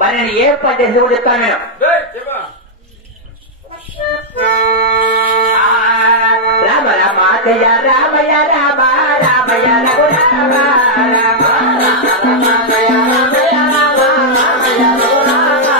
మరి నేను ఏ పని చేసి కూడా చెప్తాను నేను. రామ రామ జయ రామయ రామ రామయ రఘురామ రామ జయ రామయ రామ రామయ రఘురామ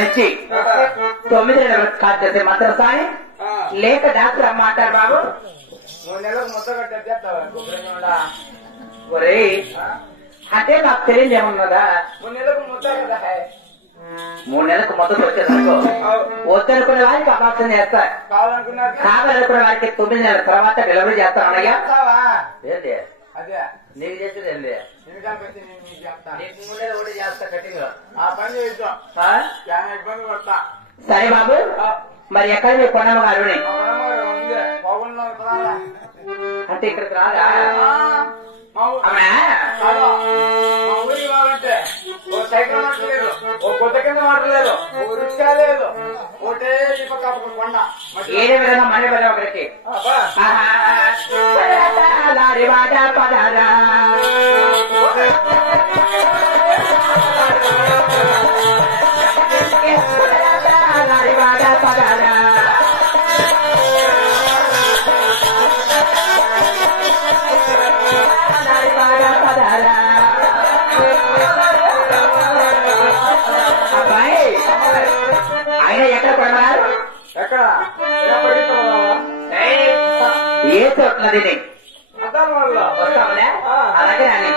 నుంచి 9 నెలలు కాదు చేస్తే మాత్రం సాయి లేక డాక్టర్ అమ్మ అంటారు బాబు 3 నెలలకు మొత్తం కట్టేస్తావా? ఒరే అంటే నాకు తెలియదు ఏమన్నదా 3 నెలలకు మొత్తం కదా 3 నెలలకు మొత్తం వచ్చేసరికి వద్దనుకునే వారికి అపార్థం చేస్తారు, కావాలనుకునే వారికి 9 నెలల తర్వాత డెలివరీ చేస్తాను అన్నయ్యా. ఏంటి అదే నీకు చేసేది ఏంటి? నీకు 3 నెలలు కూడా చేస్తా కట్టింగ్ ఆ పని చేద్దాం. ఇబ్బంది పడతా. సరే బాబు మరి ఎక్కడ మీ కొండమ్మ గారు అంటే ఇక్కడికి రాదా? మా ఊరికి కావాలంటే ఓ సైకిల్ మాటలేదు, ఓ కొత్త కింద మాటలేదు, ఓ రిక్షా లేదు, ఒకటే కొండ. ఏ విధంగా మన వెళ్ళ ఒకరికి ఆయన ఎక్కడ కొన్నారు? ఎక్కడ ఏ చోట్లది అదాల వల్ల వస్తావులే అలాగే అని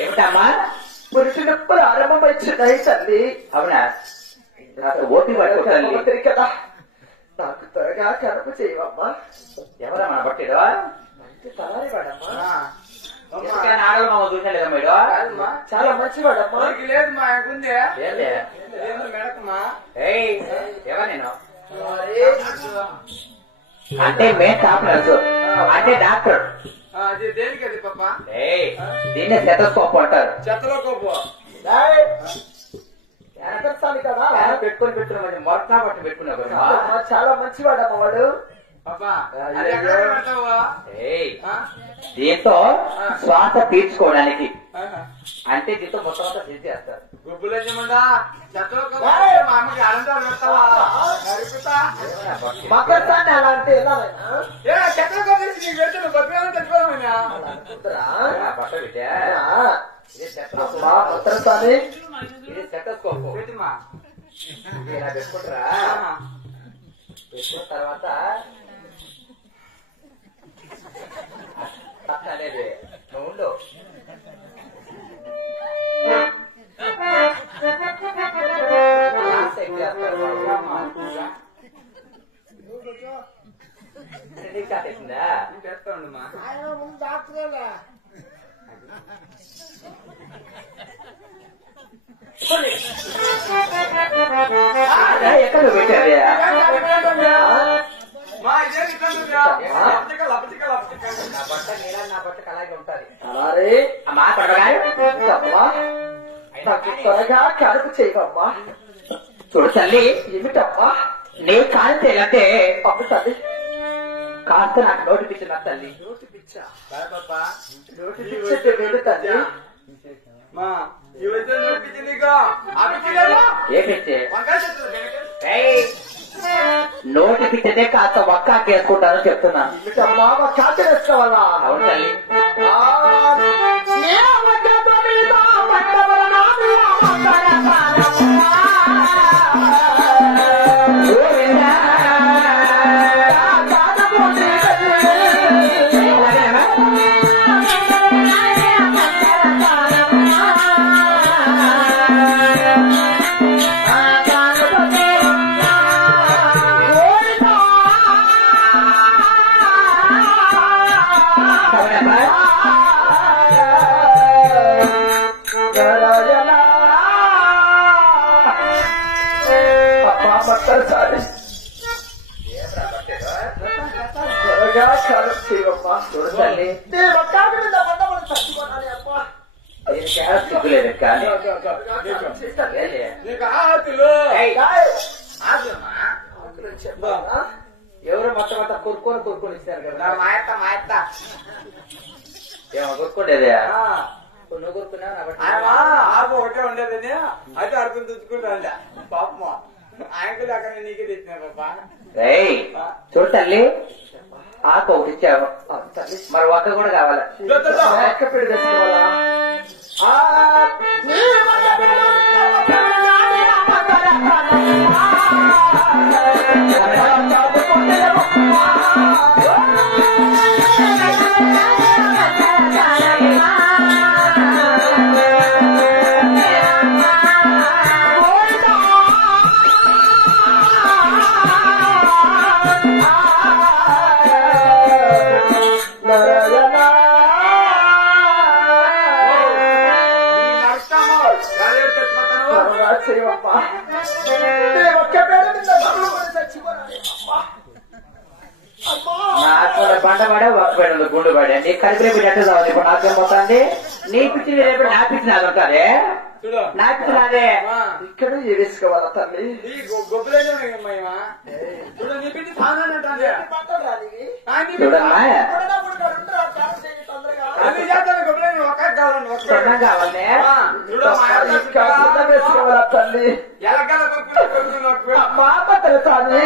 ఏమిటమ్మా పురుషు నొప్పులు ఆరంభమవుతున్నాయి తల్లి. అవునా? ఓపి పట్టుకోవాలి కదా, నాకు త్వరగా కనుపు చేయవమ్మా. ఎవరమ్మా పట్టిదో మంచి తలారి వాడమ్మా. ఆడలు చూసా లేదా మీరు? చాలా మంచివాడమ్మా. లేదు మా గుండె మెడకమ్మా. ఎవరు నేను అంటే మెయిన్ డాక్టర్ అంటే డాక్టర్. అది దేనికి అది పాప? దీన్నే శతస్కోప్ అంటారు. చెత్తలో కోపు కదా పెట్టుకుని మొరతా పట్టు పెట్టుకున్నా. చాలా మంచివాడమ్మ వాడు. దీంతో శ్వాస పీల్చుకోవడానికి అంటే దీంతో మొత్తం అంతా ఫిల్ చేస్తారు. గుబ్బులేమంటా మా అమ్మకి ఆనందాలు పెడతావా మకర్తాన్ని అలా అంటే ఎలా చెట్ల కొట్టేసి నీకు పెడితే నువ్వు బతికాలని తెచ్చుకోవాలన్నా బట్ట పెట్టా భద్రతాన్ని ఇది సెటస్కోప్ పెట్టిమా ఇలా పెట్టుకుంటారా. పెట్టిన తర్వాత అనేది నువ్వు ఉండు. కాటేసిందా పెడతా ఉండమ్మా ఎక్కడ పెట్టారు మా ఇదే నా బట్ట నీలా నా బట్టకు అలాగే ఉంటాది. అలాగే అమ్మా పడగారు త్వరగా కడుపు చేయవమ్మా. చూడు తల్లి, ఏమిటమ్మా నీ కాలు తేలంటే అప్పుడు తల్లి కాస్త నాకు నోటిపించిన తల్లి. నోటి పిచ్చ పాపా నోటి పిచ్చే వేడు తల్లి. మా ఇవైతే నోటిపించింది నీకు అప్పించలేదు ఏమిచ్చే వంకాయ చెట్లు నోటి పిచ్చితే కాస్త ఒక్క వేసుకుంటానని చెప్తున్నాను. ఏమిటమ్మా మా ఛాతి వేసుకోవాలా? అవును తల్లి. త్వరగా కడుపు చేయవమ్మా. చూడు తల్లి, సిగ్గులేదు కానీ నీకు ఆతులు ఎవరు మొత్తం అంతా కొరుక్కొని ఇస్తారు కదా. మాయత్త మాయత్త ఏమో కొరుక్కోలేదే నువ్వు కొరుక్కున్నావు నా బట్టి. ఆయన ఆకు ఒకటే ఉండేదని అయితే అడుగుని తుచ్చుకుంటా పాపమా ఆయనకు అక్కడ నీకే తెచ్చిన పాప రేయ్ చూడు తల్లి, ఆకు ఒకటి ఇచ్చావు, మరి ఒక్క కూడా కావాలా? ఎక్క పెళ్లి చేసుకోవాలా? నాకు బండ పడే ఒక్క పడే గుండు పడే నీ కలిపి పెట్టే కావాలి. ఇప్పుడు నాకేం పోతుంది? నీ పిచ్చి రేపు నా పిచ్చి నాది ఉంటుంది. నా పిచ్చి నాదే ఇక్కడ వేసుకోవాలా తల్లి? ఈ గొప్పలేమా చూడ నీ పిచ్చి సాధారణ చూడమ్మా, అన్ని చేస్తాను గొప్పలేని ఒక్క కావాలండి స్వర్ణం కావాలి. వేసుకోవాలా తల్లి? ఎలకాల అమ్మా భద్రతాన్ని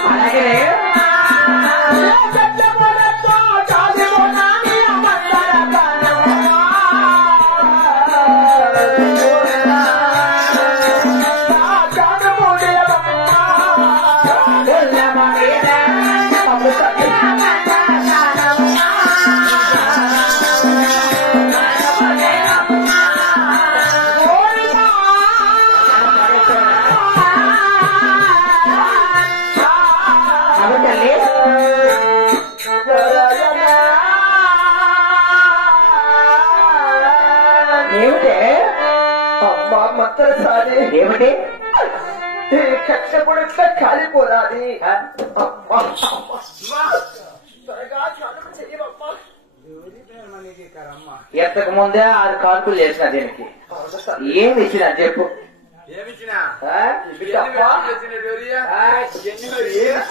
అలాగే ఏమిటి కష్టపడి ఇట్లా కాలిపోరాది ఆ? అమ్మా త్వరగా చదువు చెయ్యమ్మా ఎంతకు ముందే 6 కాల్పులు చేసిన దీనికి ఏమి ఇచ్చిన చెప్పు ఏమిచ్చినా ఆ?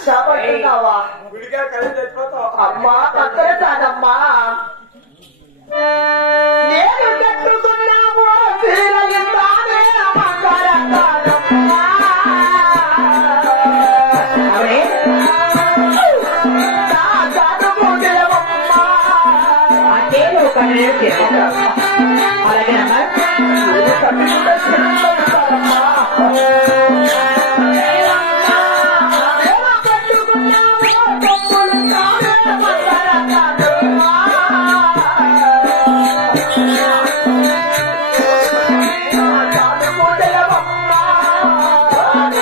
చాపట్టున్నావా గుడిగా కలిసి తెచ్చిపోతావు అమ్మా పక్కన చానమ్మా నేను కట్టుకున్నాము తీరలిస్తానే మంగళకారమ్మా. అవునే? నా చదువు నిలవమ్మా. అంటే నువ్వు కన్నీరు చేస్తావు అలాగేనమ్మా నేను కట్టుకున్న చిరునవ్వుతానమ్మా.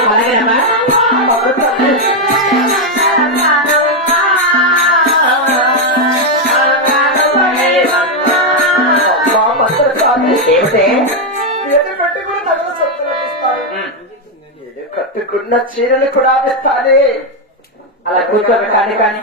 అలాగేనమ్మా ఏమిటే కట్టుకున్న చీరలు కూడా ఇస్తానే అలా కూర్చోబెట్టాలి కానీ